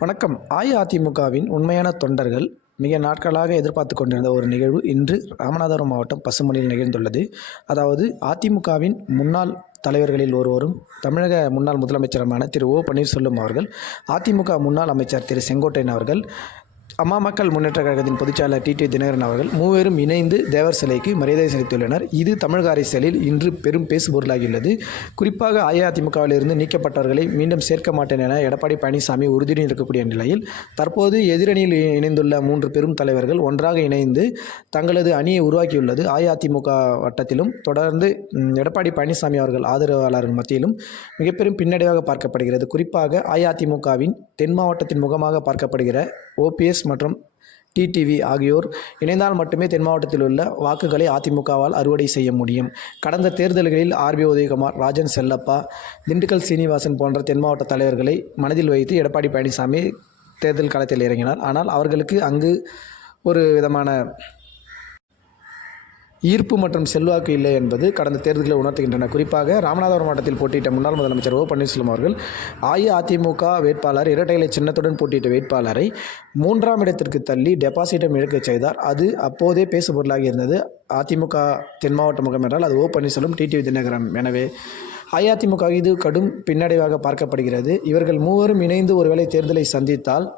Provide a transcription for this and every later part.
வணக்கம். அஇஅதிமுகவின் உண்மையான தொண்டர்கள் மிக நாட்களாக எதிர்பார்த்து கொண்டிருந்த ஒரு நிகழ்வு இன்று ராமநாதபுரம் மாவட்டம் பசுமணியில் நிகழ்ந்துள்ளது. அதாவது அதிமுகவின் முன்னாள் தலைவர்களில் ஒருவரும் தமிழக முன்னாள் முதலமைச்சருமான திரு ஓ பன்னீர்செல்வம் அவர்கள் அதிமுக முன்னாள் அமைச்சர் திரு செங்கோட்டையன் அவர்கள் அம்மா மக்கள் முன்னேற்ற கழகத்தின் பொதுச்செயலாளர் டி டி தினகரன் அவர்கள் மூவரும் இணைந்து தேவர் சிலைக்கு மரியாதை செலுத்தியுள்ளனர். இது தமிழக அரசியலில் இன்று பெரும் பேசுபொருளாகியுள்ளது. குறிப்பாக அஇஅதிமுகவிலிருந்து நீக்கப்பட்டவர்களை மீண்டும் சேர்க்க மாட்டேன் என எடப்பாடி பழனிசாமி உறுதியுடன் இருக்கக்கூடிய நிலையில் தற்போது எதிரணியில் இணைந்துள்ள மூன்று பெரும் தலைவர்கள் ஒன்றாக இணைந்து தங்களது அணியை உருவாக்கியுள்ளது. அஇஅதிமுக வட்டத்திலும் தொடர்ந்து எடப்பாடி பழனிசாமி அவர்கள் ஆதரவாளர்கள் மத்தியிலும் மிகப்பெரும் பின்னடைவாக பார்க்கப்படுகிறது. குறிப்பாக அஇஅதிமுகவின் தென் மாவட்டத்தின் முகமாக பார்க்கப்படுகிற ஓபிஎஸ் மற்றும் டிடிவி ஆகியோர் இணைந்தால் மட்டுமே தென் மாவட்டத்தில் உள்ள வாக்குகளை அதிமுகவால் அறுவடை செய்ய முடியும். கடந்த தேர்தல்களில் ஆர்பி உதயகுமார் ராஜன் செல்லப்பா திண்டுக்கல் சீனிவாசன் போன்ற தென் மாவட்ட தலைவர்களை மனதில் வைத்து எடப்பாடி பழனிசாமி தேர்தல் களத்தில் இறங்கினார். ஆனால் அவர்களுக்கு அங்கு ஒரு விதமான ஈர்ப்பு மற்றும் செல்வாக்கு இல்லை என்பது கடந்த தேர்தல்களை உணர்த்துகின்றன. குறிப்பாக ராமநாதபுரம் மாவட்டத்தில் போட்டியிட்ட முன்னாள் முதலமைச்சர் ஓ. பன்னீர்செல்வம் அவர்கள் அஇஅதிமுக வேட்பாளர் இரட்டைகளை சின்னத்துடன் போட்டியிட்ட வேட்பாளரை மூன்றாம் இடத்திற்கு தள்ளி டெபாசிட்டம் இழக்கச் செய்தார். அது அப்போதே பேசுபொருளாகி இருந்தது. அதிமுக தென் மாவட்ட முகம் என்றால் அது ஓ. பன்னீர்செல்வம் டிடிவி தினகரன். எனவே அஇஅதிமுக இது கடும் பின்னடைவாக பார்க்கப்படுகிறது. இவர்கள் மூவரும் இணைந்து ஒருவேளை தேர்தலை சந்தித்தால்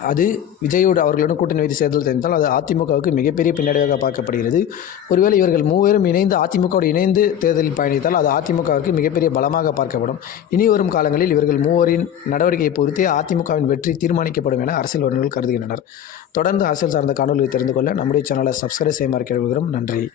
அது விஜயோடு அவர்களுடன் கூட்டணி வைத்து சேர்தல் தெரிந்தால் அது அதிமுகவுக்கு மிகப்பெரிய பின்னடைவாக பார்க்கப்படுகிறது. ஒருவேளை இவர்கள் மூவரும் இணைந்து அதிமுகவோடு இணைந்து தேர்தலில் பயணித்தால் அது அதிமுகவுக்கு மிகப்பெரிய பலமாக பார்க்கப்படும். இனி வரும் காலங்களில் இவர்கள் மூவரின் நடவடிக்கையை பொறுத்தே அதிமுகவின் வெற்றி தீர்மானிக்கப்படும் என அரசியல் வல்லுநர்கள் கருதுகின்றனர். தொடர்ந்து அரசியல் சார்ந்த காணொலியை தெரிந்து கொள்ள நம்முடைய சேனலை சப்ஸ்கிரைப் செய்யுமாறு கேள்விக்கிறோம் நன்றி.